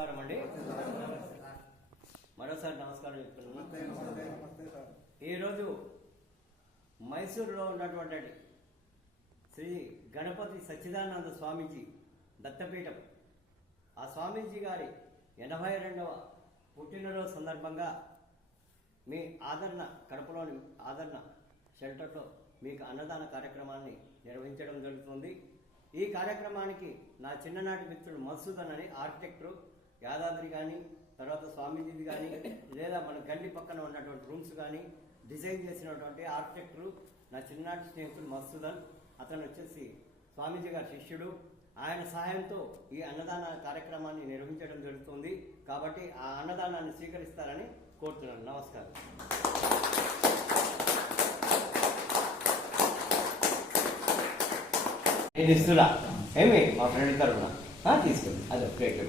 నమస్కారం అండి. మరోసారి నమస్కారం చెప్తున్నాను. ఈరోజు మైసూరులో ఉన్నటువంటి శ్రీ గణపతి సచ్చిదానంద స్వామీజీ దత్తపీఠం, ఆ స్వామీజీ గారి 82వ పుట్టినరోజు సందర్భంగా మీ ఆదరణ కడపలోని ఆదరణ షెల్టర్లో మీకు అన్నదాన కార్యక్రమాన్ని నిర్వహించడం జరుగుతుంది. ఈ కార్యక్రమానికి నా చిన్ననాటి మిత్రుడు మధుసూదన్ అని ఆర్కిటెక్టరు, యాదాద్రి కానీ తర్వాత స్వామీజీది కానీ లేదా మన గల్లి పక్కన ఉన్నటువంటి రూమ్స్ కానీ డిజైన్ చేసినటువంటి ఆర్కిటెక్టరు నా చిన్ననాటి స్నేహితుడు మధుసూదన్. అతను వచ్చేసి స్వామీజీ గారి శిష్యుడు. ఆయన సహాయంతో ఈ అన్నదాన కార్యక్రమాన్ని నిర్వహించడం జరుగుతుంది. కాబట్టి ఆ అన్నదానాన్ని స్వీకరిస్తారని కోరుతున్నాను. నమస్కారం. నేను ఇస్తున్నా ఏమి మా ఫ్రెండ్ తరఫున తీసుకుంది. అదే ప్లేట్